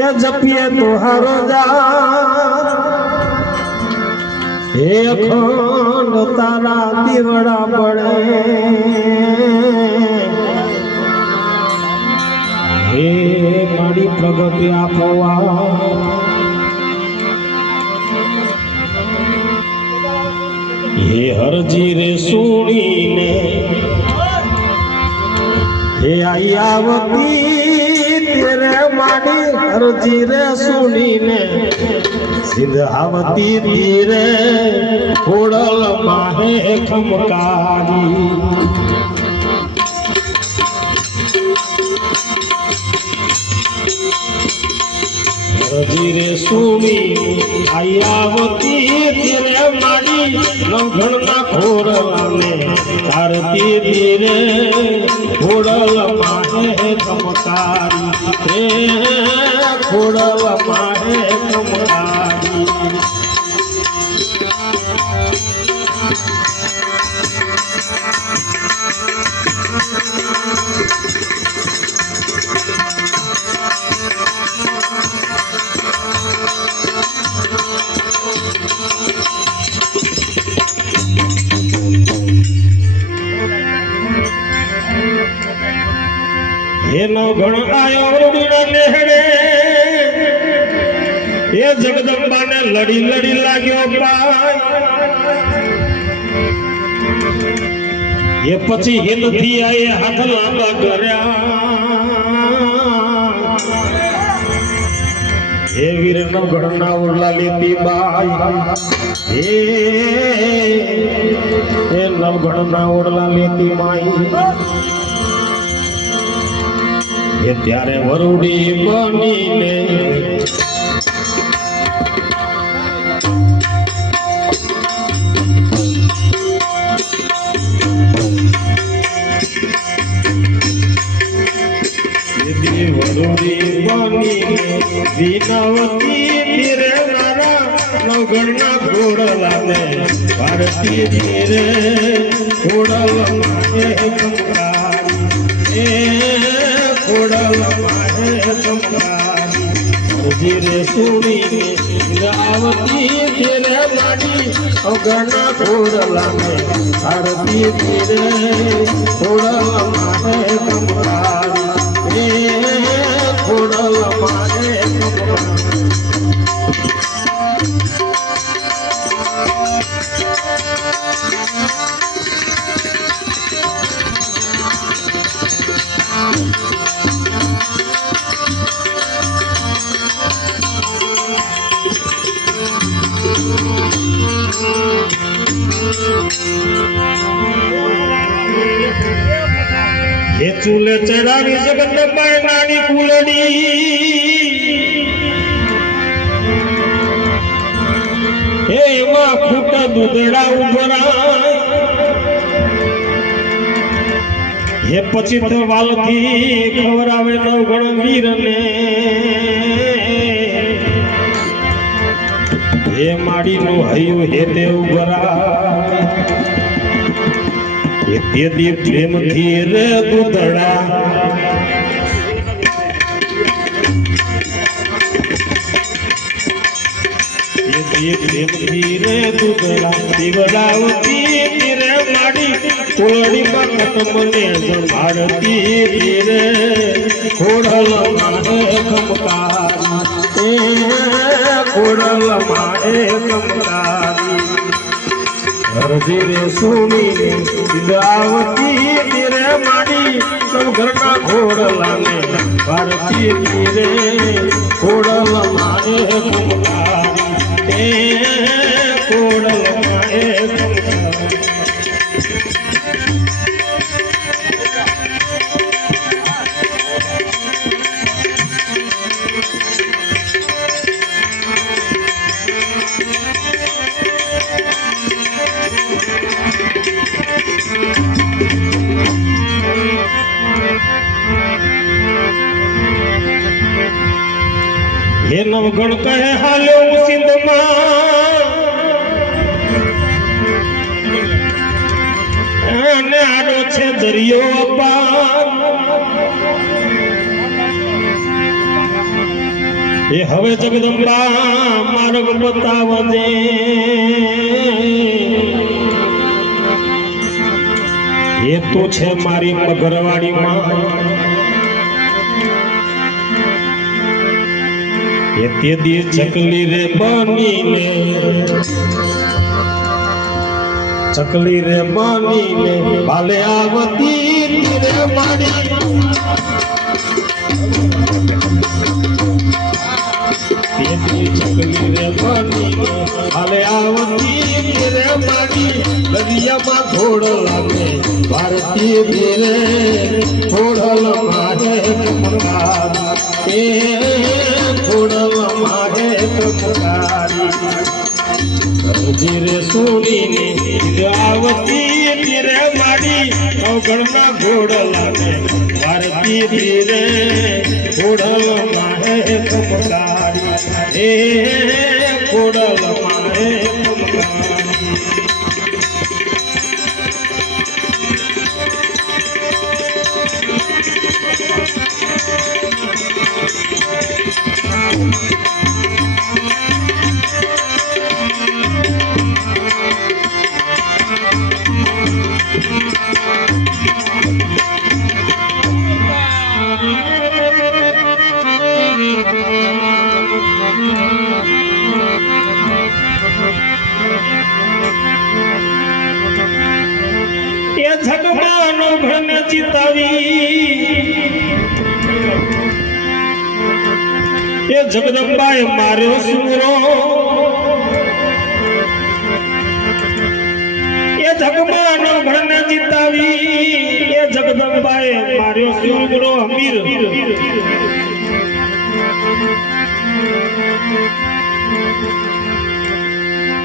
એ જપીએ તો હારો હે અખંડ તારા દીવડા પડે હે મારી પ્રગતિ આપવા હે હરજી રે સુણીને હે આયાવતી તેરે માડી હરજી રે સુણીને સિદ્ધાવતી ધીરે ખોડલ માહે ખમકારી હરજી રે સુણી આયાવતી તેરે માડી નવઘણના ખોડલાને તારતી ધીરે ખોડલ માહે ખમકારી હે ખોડલ માહે ખમકારી એનો ગણ આયો રૂડીના નેહડે એ જગદંબાને લડી લડી લાગ્યો પાય એ પછી હિંદથી આએ હાથ લાંબા કર્યા એ વીરનો ગણના ઉરલા લેતી બાય એ નવગણના ઉરલા લેતી માઈ એ ત્યારે વરુડી બનીને વરુડી બનીને વિનવતી ધીરે મારા નવગણના ઘોડલાને ભારતી ધીરે ઘોડલ એ ખોડલ માહે ખમકારી હરજી રે સુણીને ગાવતી ધીરે માડી અગણા ખોડલાને ભારતી ધીરે ખોડલ માહે ખમકારી એ ખોડલ માહે ખમકારી એ ચૂલે ચડાવી જગદંબાએ નાની કુલડી એમાં ખૂટા દૂધડા ઉભરાય એ પછી તો વાલથી ખવરાવે નવગણ વીરને એ માડીનું હૈયું હેતે ઉભરાય તેથી પ્રેમથી રે દૂધડા પ્રેમથી રે દૂધડા દીવડાવતી રે માડી કોળડીમાં કટમને સંભાળતી રે ખોડલ માહે ખમકારી ખોડલ માહે ખમકારી હરજી રે સુણીને સિદ્ધાવતી ધીરે માડી સૌ ઘરના ખોડલાને ભારતી ધીરે ખોડલ માહે ખમકારી એ ખોડલ માહે ખમકારી હે નવગણ કહે હાલ્યો સિંધમાં અને આડો છે દરિયો અપાર એ હવે જગદંબા માર્ગ બતાવજે એ તો છે મારી મગરવાડીમાં એ તે દી ચકલી રે બનીને ભાલે આવતી રે મારી ચકલી રે બનીને ભાલે આવતી રે મારી દરિયામાં ઘોડ લાગે ભારતી રે ઘોડલ મારે એ ઘોડલ મારે ધીરે સુણીને આવતી ધીરે માડી અવગણના ઘોડ લાગે ભારતી ધીરે ઘોડલ મારે કમકારી એ ઘોડલ મારે કમકારી જગમાનો ઘન ચિતાવી એ જગદંબાએ માર્યો સુરો એ જગમાનો ઘન ચિતાવી એ જગદંબાએ માર્યો સુરો અમીર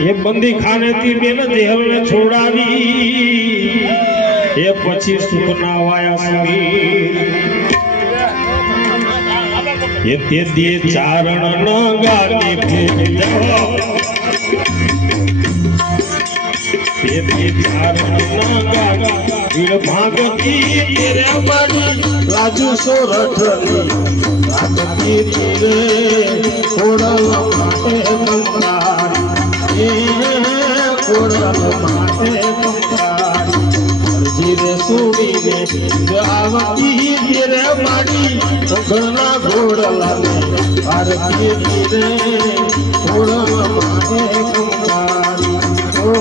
એ બંદી ખાનેથી બેન દેહને છોડાવી એ પછી સુખના વાયા સમીર એ તે દે ચારણ ન ગાતી ફેરી જાઓ તે દે ચારણ ન ગાતી ભીડ ભાગતી તેરે મારી રાજુ સોરઠની ભાગતી તેરે ખોડલ માટે કંકારી ખોડલ માટે કંકારી ધીરે સુડીને આવતી ધીરે માડી ઘણા ઘોડલા ભારતીય ધીરે ઘોડલ માટે કંકારી ઓ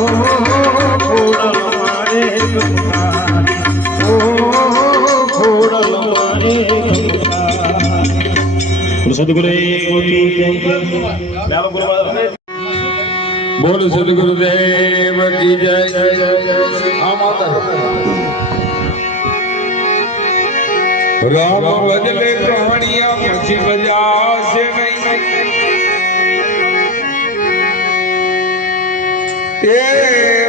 ઘોડલ મારે કંકારી ઓ ઘોડલ મારે કંકારી સદગુરુદેવ બોલ સદગુરુદેવ કી જય આ માતા રામ બદલે પ્રાણિયા પછી બજાશે નહીં એ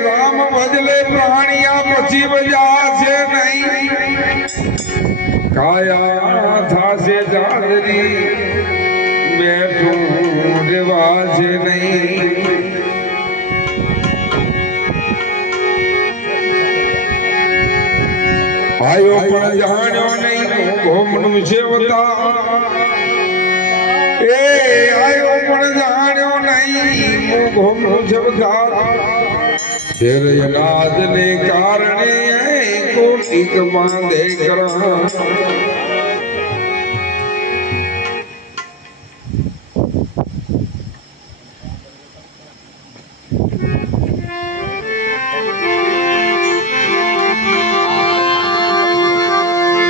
રામ બદલે પ્રાણિયા પછી બજાશે નહીં કાયા થાશે જાદરી બેઠું દેવાશે નહીં આયો પણ જાણ્યો નહીં ઘોમણું સેવતા એ આયો પણ જાણ્યો નહીં ઘોમણું સેવતા તેરે અનાજને કારણે કોટિક બાંધે કરા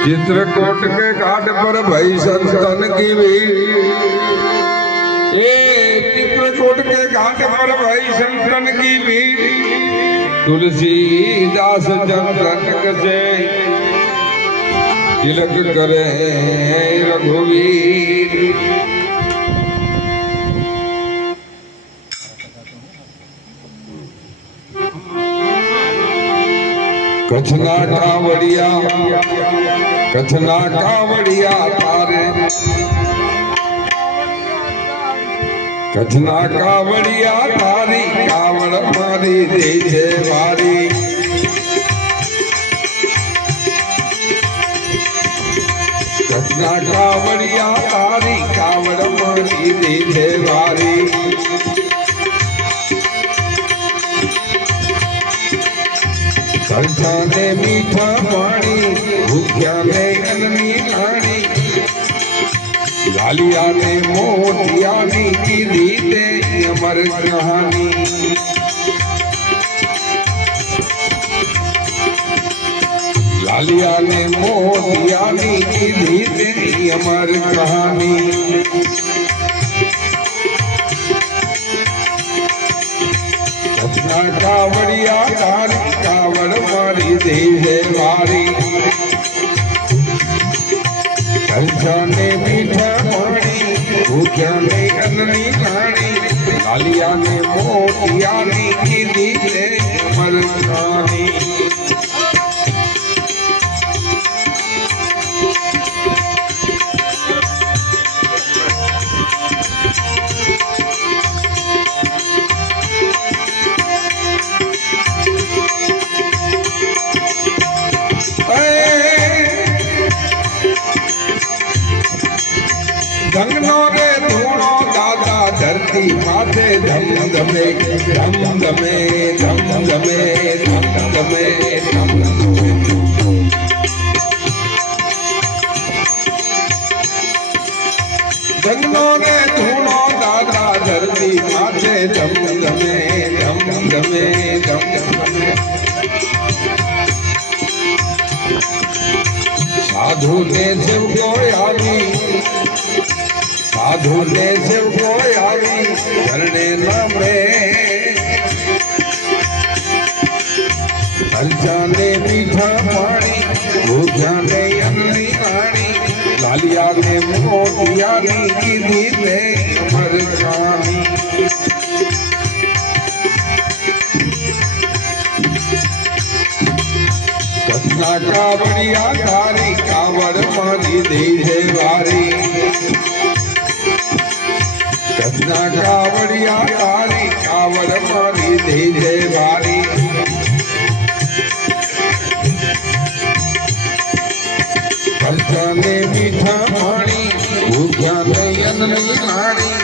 चित्रकूट के घाट पर भई संतन की भीड़ चित्रकूट के घाट पर भई संतन की भीड़ तुलसीदास चंदन से तिलक करे रघुवीर कछना कावड़िया तारे कछना कावड़िया तारी कावड़ मारी दे छे वारी કૃષ્ણ કાવડિયા તારી કાવડ મારી દીધે વારી કંઠાને મીઠા પાણી ભૂખ્યાને અન્નની ખાણી લાલિયાને મોતિયાની કીધી તે અમર કહાની લાલિયાને મોતિયાની કીધી તે અમર કહાની કૃષ્ણ કાવડિયા તારી કાવડ મારી દેહે વારી કંઠાને મીઠા પાણી ભૂખ્યાને અન્નની ખાણી લાલિયાને મોતિયાની કીધી તે અમર કહાની ધનનો રે ધૂણો દાદા ધરતી માથે ધમ ધમે ધમ ધમે ધમ ધમે ધમ ધમે ધમ ધમે ધનનો રે ધૂણો દાદા ધરતી માથે ધમ ધમે ધમ ધમે ધમ ધમે સાધુ ને જેવ કોઈ આવી સાધુ ને જેવ કોઈ આવી ધરણે નામે કંઠાને મીઠા પાણી ભૂખ્યાને અન્નની ખાણી લાલિયાને મોતિયાની કીધી તે અમર કહાની કૃષ્ણ કાવડિયા તારી કાવડ મારી દેહે વારી કૃષ્ણ કાવડિયા તારી કાવડ મારી દેહે વારી કંઠાને મીઠા પાણી ભૂખ્યાને અન્નની ખાણી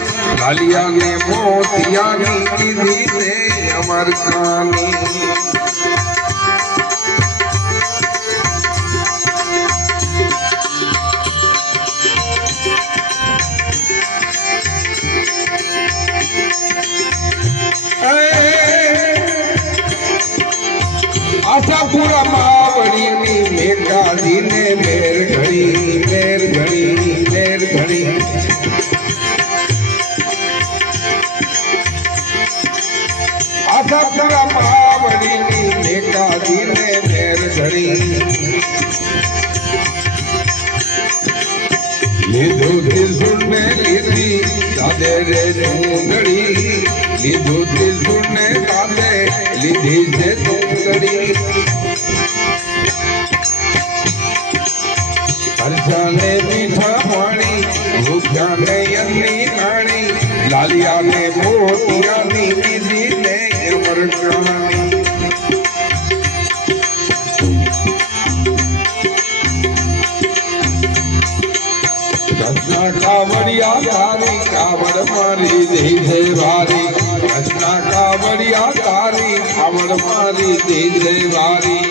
લાલિયાને મોતિયાની કીધી તે અમર કહાની આશાપુરા માવડીની મેઘાદીને મેર ઘડી મેર ઘડી મેર ઘડી આશાપુરા માવડીની મેઘાદીને મેર ઘડી લીધું ત્રિશુળને લીધી દાદે રે ડુંગળી લીધું ત્રિશુળને દાદે લીધી છે ડુંગળી કંઠાને મીઠા પાણી ભૂખ્યાને અન્નની ખાણી લાલિયાને મોતિયાની કીધી તે અમર કહાની કૃષ્ણ કાવડિયા તારી કાવડ મારી દેહે વારી કૃષ્ણ કાવડિયા તારી કાવડ મારી દેહે વારી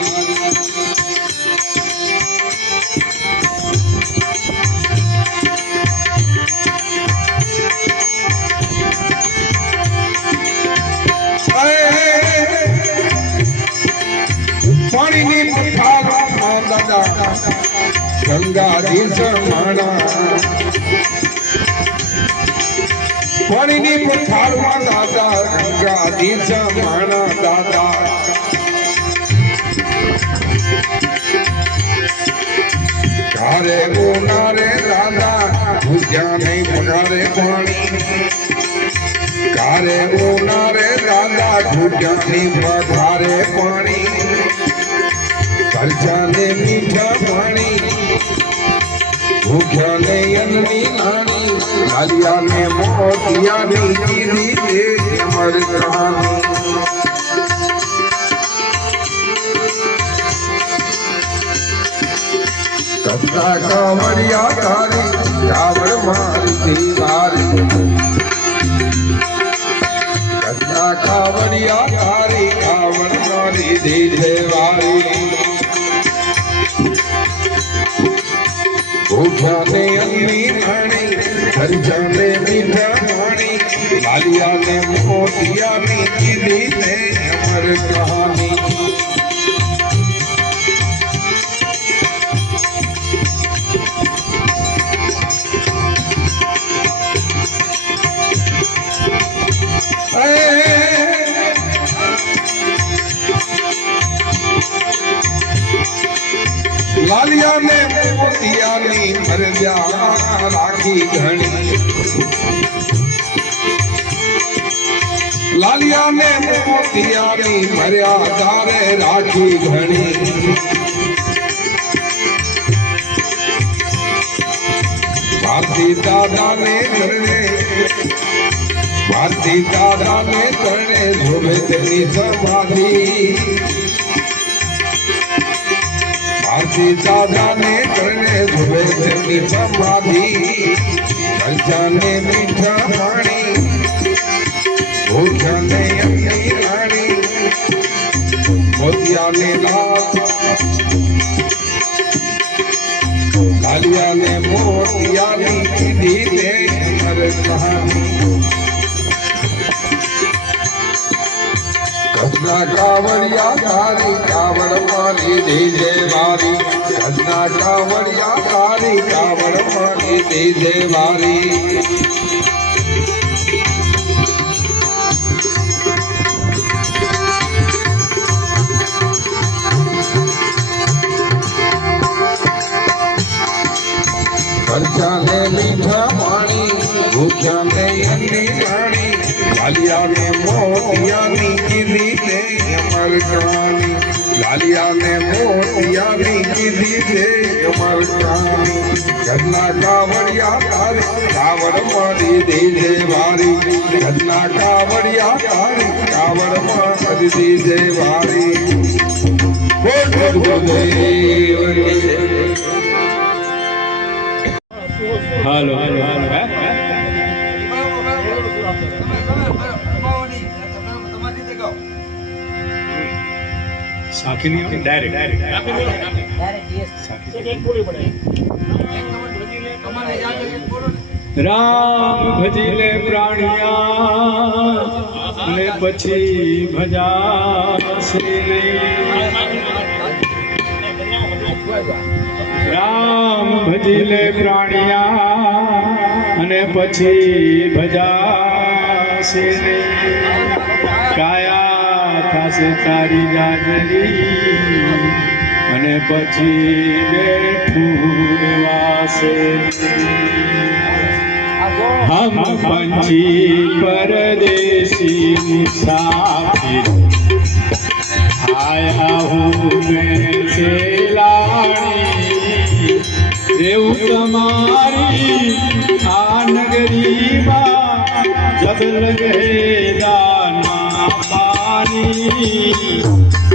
પાણીની પથારમાં દાદા ગંગાજી સમાણા પાણીની પથારમાં દાદા ગંગાજી સમાણા દાદા કારે ઉનારે દાદા ભૂખ્યા નહીં પગારે પાણી કારે ઉનારે દાદા ભૂખ્યા નહીં પગારે પાણી કંઠાને મીઠા પાણી ભૂખ્યાને અન્નની ખાણી લાલિયાને મોતિયાની કીધી તે અમર કહાની કસના કાવડિયા તારી કાવડ મારી વારી કસના કાવડિયા તારી કાવડ મારી દીધે વારી ભૂખ્યાને અન્ની રાણી ખર્ચાને મીઠા પાણી લાલિયાને મોતિયાની કીધી ને અમર કહાની લાલિયાને મોતિયાની મર્યાદા રાખી ઘણી લાલિયાને મોતિયાની મર્યાદા રે રાખી ઘણી ભારતી દાદાને ચરણે ભારતી દાદાને ચરણે ધોબે તેની સમાધિ ભારતી દાદાને ચરણે ધોબે તેની સમાધિ કંચાને મીઠા પાણી ભૂખ્યાને અન્ની રાણી મોતિયાને લાલિયાને મોતિયાની કીધી તે અમર કહાની કસના કાવડિયા તારી કાવડ મારી દીજે વારી કસના કાવડિયા તારી કાવડ મારી દીજે વારી ખર્ચાને મીઠા પાણી ભૂખ્યાને અન્ની રાણી લાલિયાને મોતિયાની કીધી તે અમર કહાની લાલિયાને મોતિયાની કીધી તે અમર કહાની ઘરના કાવડિયા તારી કાવડ મારી દીજે વારી ઘરના કાવડિયા તારી કાવડ મારી દીજે વારી બોલ બોલ દેવ હાલો હાલો હાલો સાખી નહીં ડાયરેક્ટ રામ ભજી લે પ્રાણિયા ને પછી ભજાશે નહીં રામ ભજી લે પ્રાણિયા અને પછી ભજાશે નહીં કાયા થશે તારી જાજરી અને પછી બેઠું વાસે હમ પંછી પરદેશી મુસાફિર આયા હું મેં સેલાણી દેવ તમારી આ નગરીમાં જબ લગે દાના પાણી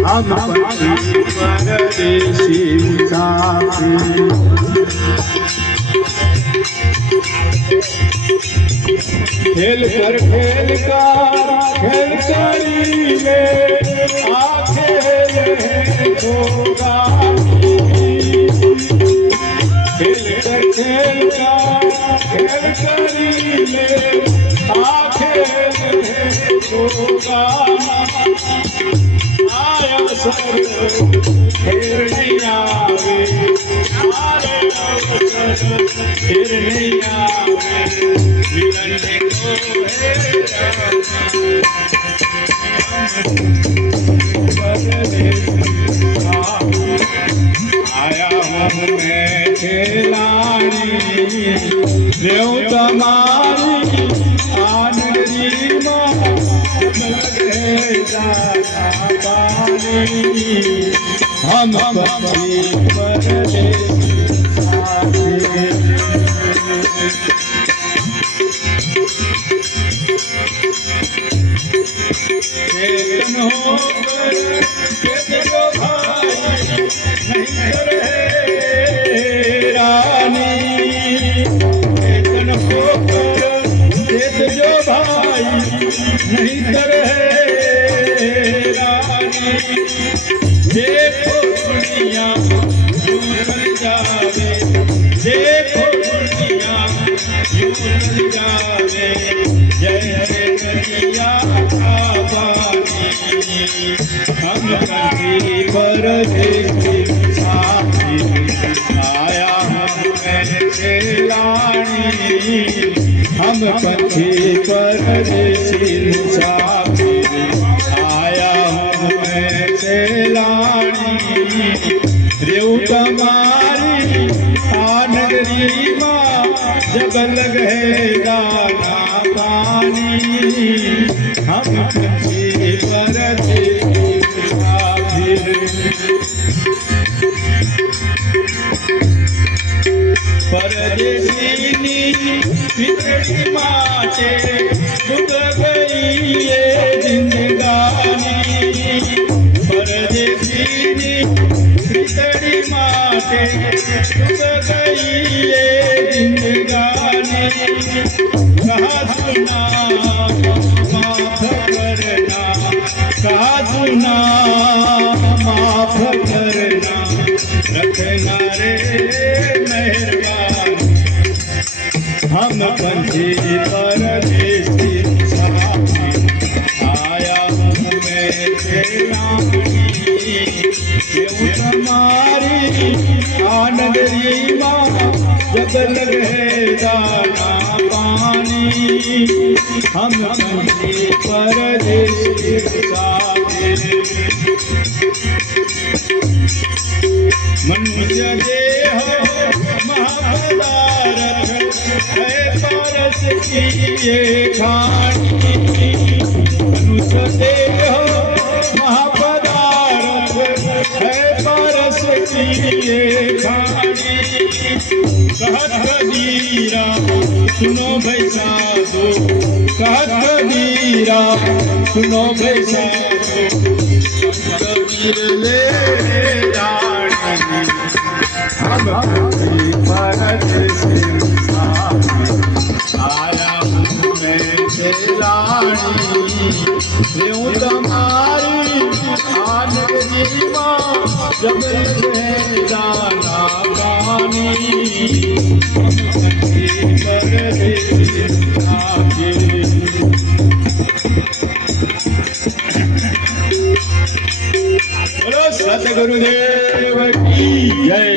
હમ પંછી પરદેશી મુસાફિર ખેલ કર ખેલ કરી લે આ ખેલ હોગાની ખેલ કર ખેલ કરી લે આ ખેલ હોગાની આયા સર ખેર નહીં આવે આરે અવસર ખેર નહીં આવે मिलने को है आया हूँ मैं खेलानी देव तुम्हारी आनंदी हम पक्षी होकर देत जो भाई नहीं करे रानी देखो दुनिया यूं चल जावे देखो दुनिया यूं चल जावे जय करिया का पानी हम कभी परदेसी साथी आया मैं लानी हम पथी परदेसी मुसाफिर आया मैं लानी रेऊ तमारी आनगरी माँ जब लगे दाना पानी हम पथी परदेसी मुसाफिर परदेसीनी बिछड़ी माचे डूब गई ये जिंदगानी परदेसीनी बिछड़ी माचे डूब गई ये जिंदगानी कहा सुना माफ करना कहा सुना माफ करना रखना रे मेहरबानी हम पंछी परदेसी साथी आया मैं लानी क्यों तुम्हारी आनगरी माँ जब लगे दाना पानी हम पंछी परदेसी साथी मनुष्य देह महापदारथ है परस की ये खानी मनुष्य देह महापदारथ है परस की ये खानी कहत कबीरा सुनो भाई साधो कहत कबीरा सुनो भाई साधो कबीर ले हम परदेसी साथी आया मैं लानी क्यों तुम्हारी आनगरी माँ जब लगे दाना पानी परदेसी साथी बोलो सतगुरुदेव की जय।